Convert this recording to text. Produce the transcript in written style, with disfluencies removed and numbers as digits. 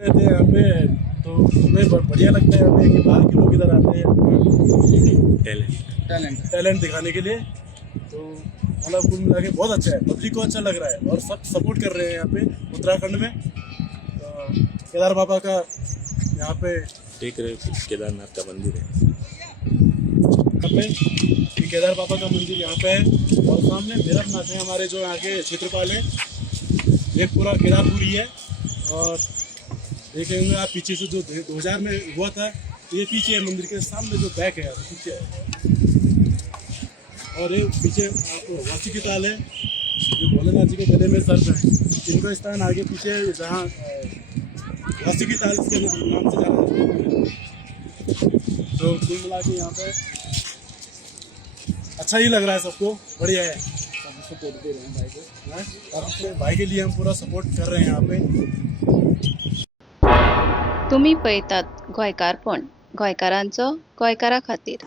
रहते हैं यहाँ पे, तो हमें बढ़िया लगता है यहाँ पे कि बाहर के लोग इधर आते हैं अपना टैलेंट दिखाने के लिए। तो मतलब कुल मिला के बहुत अच्छा है, पब्लिक को अच्छा लग रहा है और सब सपोर्ट कर रहे हैं यहाँ पे उत्तराखंड में। केदार बाबा का यहाँ पे देख रहे हो केदारनाथ का मंदिर है यहाँ पे, ये केदार बाबा का मंदिर यहाँ पे है और सामने भैरवनाथ है हमारे जो यहाँ के क्षेत्रपाल है। ये पूरा केदारपुरी है और देखे होंगे आप पीछे से जो 2000 में हुआ था, ये पीछे है मंदिर के सामने जो बैक है पीछे है। और ये पीछे आपको वासी की ताल है जो भोलेनाथ जी के गले में सर्प है, इनका स्थान आगे पीछे जहाँ वासी की ताल के नाम से जाना जाता है। तो कुल मिला के यहाँ पे अच्छा ही लग रहा है सबको, बढ़िया है। सब सपोर्ट दे रहे हैं भाई को, अपने भाई के लिए हम पूरा सपोर्ट कर रहे हैं यहाँ पे। तुम्ही पळतात गोंयकारपण, गोंयकारांचो गोंयकारा खातीर।